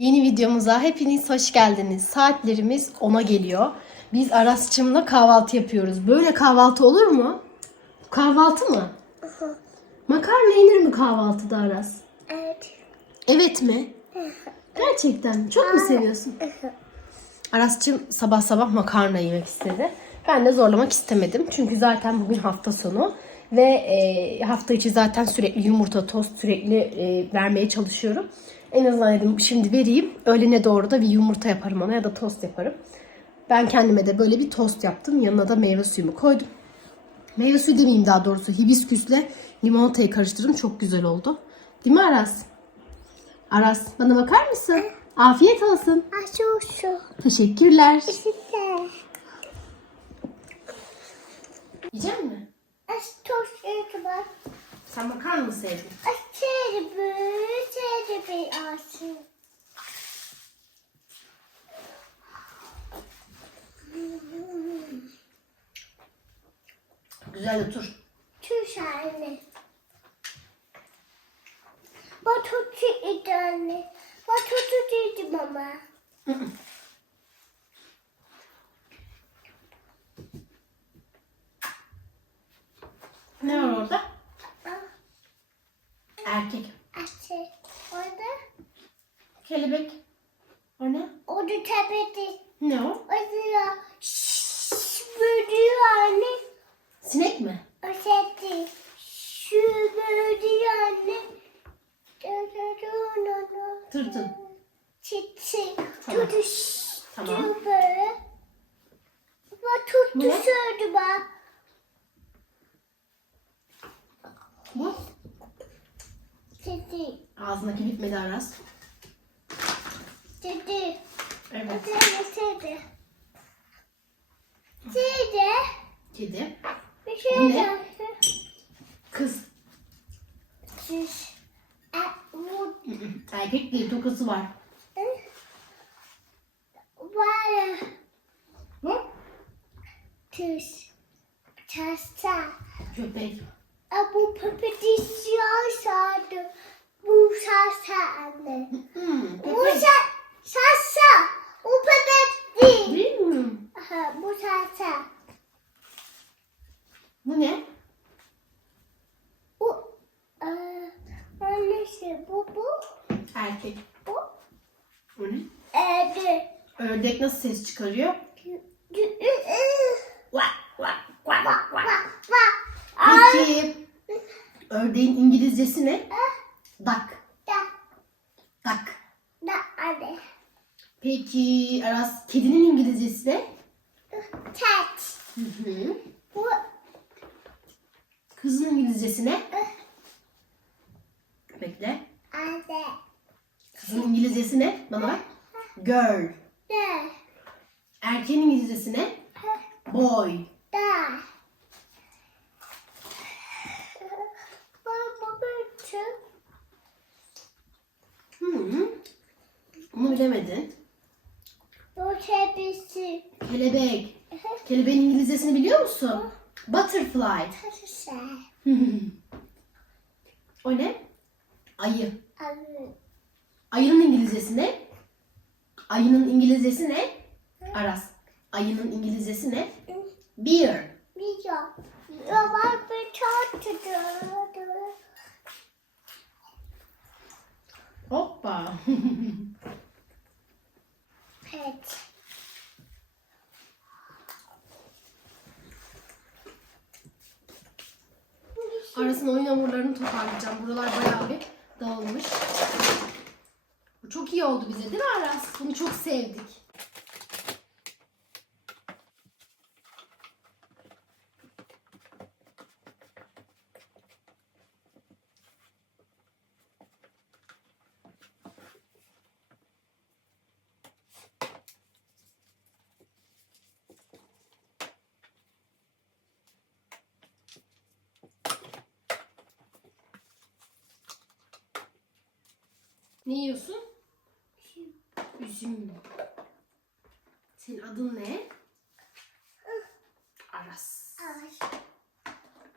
Yeni videomuza hepiniz hoş geldiniz. Saatlerimiz 10'a geliyor. Biz Aras'cığımla kahvaltı yapıyoruz. Böyle kahvaltı olur mu? Kahvaltı mı? Makarna yenir mi kahvaltıda Aras? Evet. Evet mi? Gerçekten çok mu seviyorsun? Aras'cığım sabah sabah makarna yemek istedi. Ben de zorlamak istemedim. Çünkü zaten bugün hafta sonu. Ve e, hafta içi zaten sürekli yumurta, tost sürekli e, vermeye çalışıyorum. En azından dedim şimdi vereyim. Öğlene doğru da bir yumurta yaparım ona ya da tost yaparım. Ben kendime de böyle bir tost yaptım. Yanına da meyve suyumu koydum. Meyve suyu demeyeyim daha doğrusu. Hibisküsle limonatayı karıştırdım. Çok güzel oldu. Değil mi Aras? Aras bana bakar mısın? Afiyet olsun. Şu. Teşekkürler. İşte. Yiyecek mi? Aşı tost yedi bak. Sen makarna mı sevdin? Aşı bir, aşı bir aşı. Güzel otur. Tüş anne. Batutu idi anne. Batutu dedi mama. Ne var orada? Erkek. Aşı. Orada. Kelebek. O ne? O da tepedi. Ne o? Orada şşş bödüyor anne. Sinek mi? O sesi. Şu bödüyor anne. Tırtıl. Çiçek. Tamam. Tutuş. Tamam. böyle. Bak tuttu Ne? sürdü bak. Bu? Dedi. Ağzındaki bitmedi Aras. Dedi. Evet. Dedi. Dedi. Kedi. Bir şey Bu ne? yaptı. Kız. Şiş. E, bu. Erkek değil tokası var. var ya. Bu? Tüs. Çasta. Köpek. E, bu pepeti siyah sardı. Bu sarsa anne. Hmm, Bu köpek. sa sarsa. Bu pepet değil. Mi? Aha, bu sarsa. Bu ne? Bu eee annesi bu bu Erkek. bu Bu ne? evde. Ördek nasıl ses çıkarıyor? Vak vak vak vak. Ay. Peki ördeğin İngilizcesi ne? Duck. Duck. Peki Aras kedinin İngilizcesi ne? Cat. Hı hı. Bu Kızın İngilizcesi ne? Bekle. anne. Kızın İngilizcesi ne? Bana bak. Girl. Da Erkeğin İngilizcesi ne? Boy. da. Baba bütün. Hı. Bunu bilemedin. Bu tepsi. Kelebek. Kelebeğin İngilizcesini biliyor musun? Butterfly. O ne? Ayı. Anne. Ayının İngilizcesi ne? Ayının İngilizcesi ne? Aras. Ayının İngilizcesi ne? Baba bir tatlı. Hoppa. Aras'ın oyun hamurlarını toparlayacağım. Buralar bayağı bir dağılmış. Bu çok iyi oldu bize değil mi Aras? Bunu çok sevdik. Ne yiyorsun? Üzüm. Senin adın ne? Aras. Ağaç.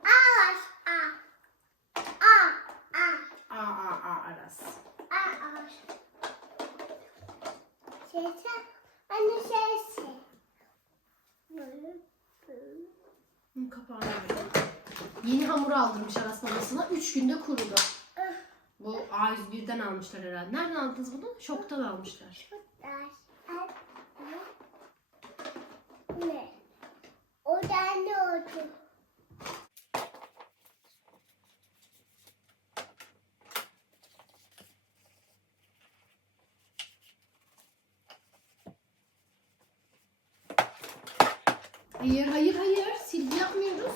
Ağaç. Ağaç. Ağaç. Aa, aa, aa, Aras. Ağaç. Şeytan. Anne şeysi. Böyle. Böyle. Hı, Kapağını. Yeni hamur aldırmış Aras babasına. 3 günde kurudu. Bu A101'den almışlar herhalde. Nereden aldınız bunu? Şoktan almışlar. Anne. Ne? O da ne? Hayır hayır hayır. Silgi yapmıyoruz.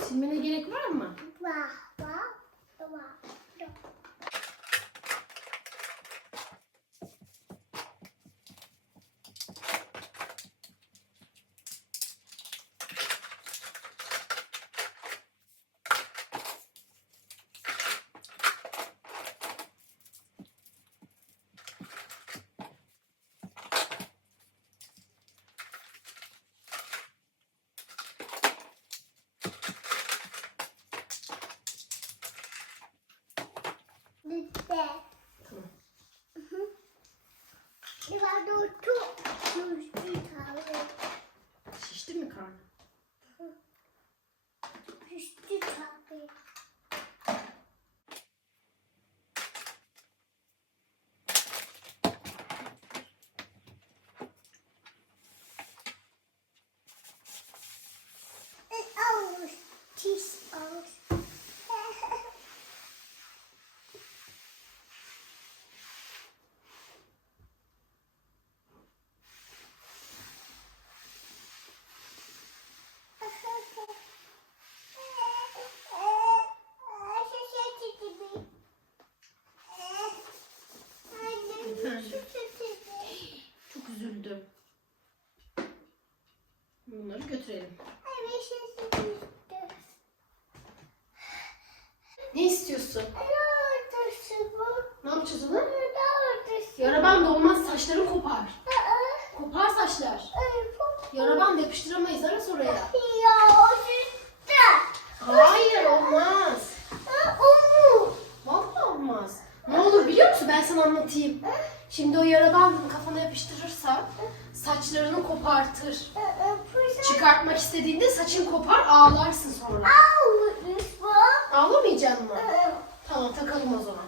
Silmene gerek var mı? Vah vah vah. stop. Tamam. Yaraban da olmaz saçları kopar. Kopar saçlar. Yaraban da yapıştıramayız Aras oraya. Hayır olmaz. Vallahi olmaz. Ne olur biliyor musun? Ben sana anlatayım. Şimdi o yara bandını kafana yapıştırırsa saçlarını kopartır. Çıkartmak istediğinde saçın kopar ağlarsın sonra. Ağlamayacaksın mı? Tamam takalım o zaman.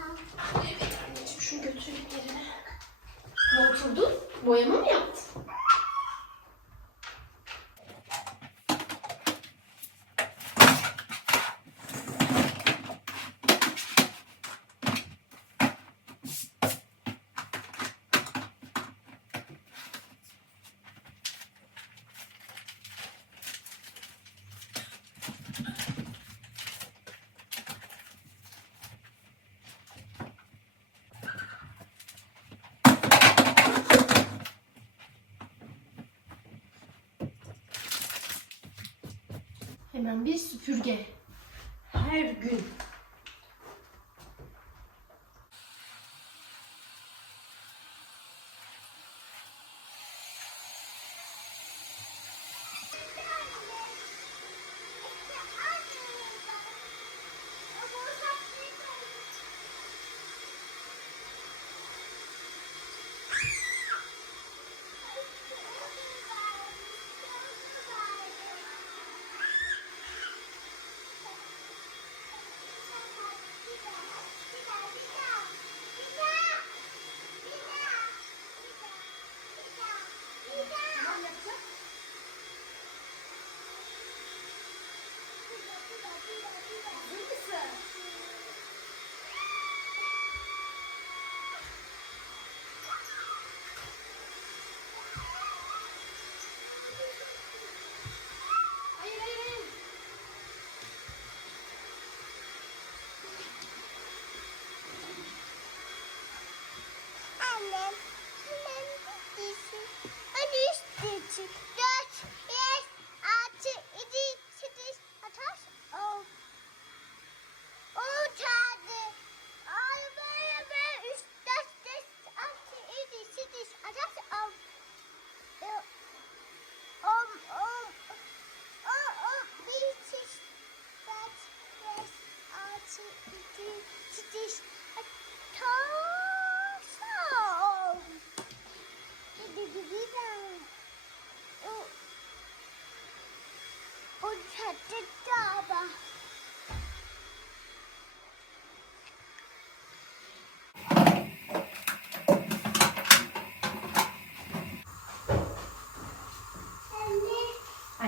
Hemen bir süpürge. Her gün.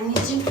Anneciğim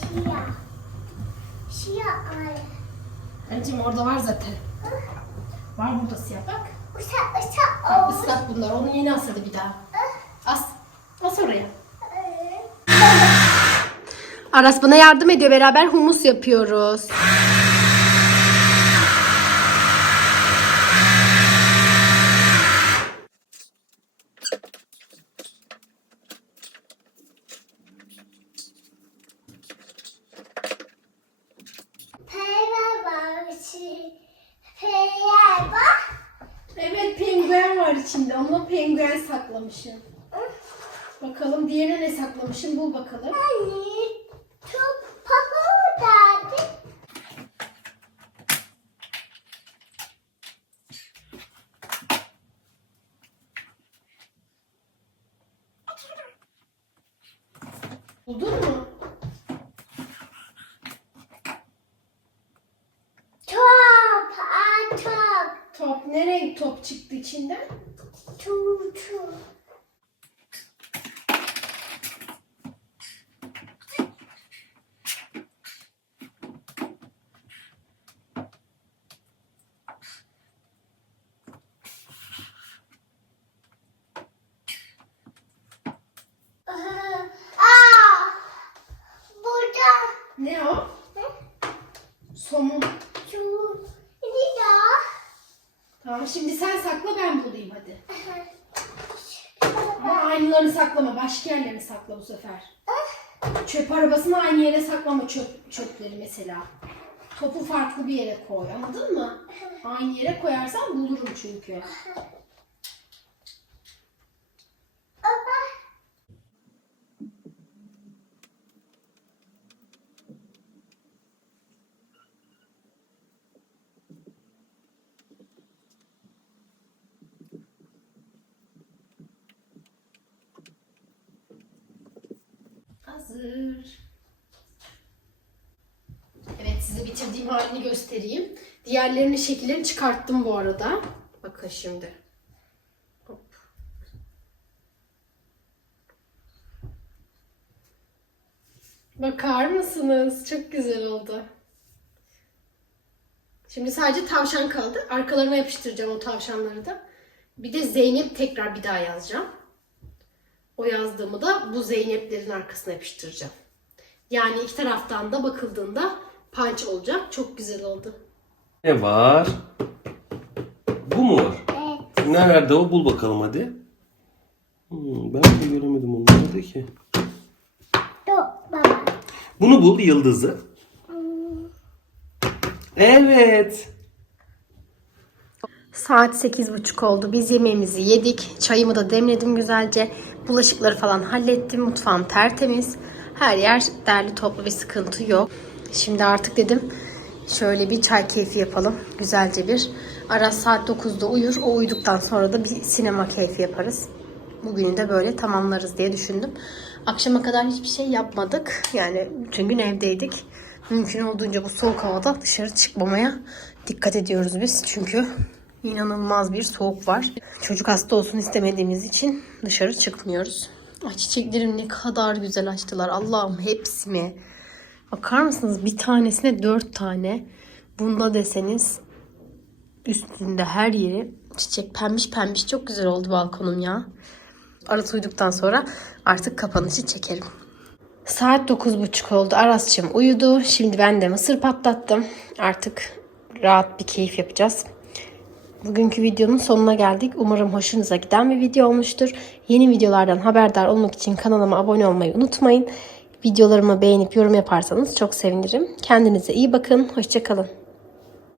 Siyah. Siyah ay. Anneciğim orada var zaten. Var burada siyah bak. Uçak uçak Bak o. ıslak bunlar. Onu yeni asadı bir daha. As. As oraya. Aras bana yardım ediyor. Beraber humus yapıyoruz. Peyver var. Peyver var. Evet penguen içinde. Onu penguen saklamışım. Bakalım diğerine ne saklamışım. Bul bakalım. Anne, çok papa oradaydı. Buldun mu? Top, a top, Top. Ne renk top çıktı içinden? tu tu. Aa, burada Ne o? Somun. şu ya. Tamam şimdi sen sakla ben bulayım hadi. Ama aynılarını saklama. Başka yerlerini sakla bu sefer. Çöp arabasını aynı yere saklama çöp çöpleri mesela. Topu farklı bir yere koy. Anladın mı? Aynı yere koyarsan bulurum çünkü. Hazır. Evet size bitirdiğim halini göstereyim. Diğerlerinin şekillerini çıkarttım bu arada. Bakın şimdi. Hop. Bakar mısınız? Çok güzel oldu. Şimdi sadece tavşan kaldı. Arkalarına yapıştıracağım o tavşanları da. Bir de Zeynep tekrar bir daha yazacağım. O yazdığımı da bu Zeynep'lerin arkasına yapıştıracağım. Yani iki taraftan da bakıldığında punch olacak. Çok güzel oldu. Ne var? Bu mu var? Evet. Nerede o? Bul bakalım hadi. Hmm, ben de göremedim onu. Nerede ki? Bunu bul yıldızı. Evet. Saat 8.30 oldu. Biz yemeğimizi yedik. Çayımı da demledim güzelce. Bulaşıkları falan hallettim. Mutfağım tertemiz. Her yer derli toplu bir sıkıntı yok. Şimdi artık dedim şöyle bir çay keyfi yapalım. Güzelce bir. Aras saat 9'da uyur. O uyuduktan sonra da bir sinema keyfi yaparız. Bugünü de böyle tamamlarız diye düşündüm. Akşama kadar hiçbir şey yapmadık. Yani bütün gün evdeydik. Mümkün olduğunca bu soğuk havada dışarı çıkmamaya dikkat ediyoruz biz. Çünkü inanılmaz bir soğuk var. Çocuk hasta olsun istemediğimiz için dışarı çıkmıyoruz. Ay çiçeklerim ne kadar güzel açtılar. Allah'ım hepsi mi? Bakar mısınız? Bir tanesine dört tane. Bunda deseniz üstünde her yeri çiçek pembiş pembiş çok güzel oldu balkonum ya. Aras uyuduktan sonra artık kapanışı çekerim. Saat 9.30 oldu. Aras'cığım uyudu. Şimdi ben de mısır patlattım. Artık rahat bir keyif yapacağız. Bugünkü videonun sonuna geldik. Umarım hoşunuza giden bir video olmuştur. Yeni videolardan haberdar olmak için kanalıma abone olmayı unutmayın. Videolarımı beğenip yorum yaparsanız çok sevinirim. Kendinize iyi bakın. Hoşçakalın.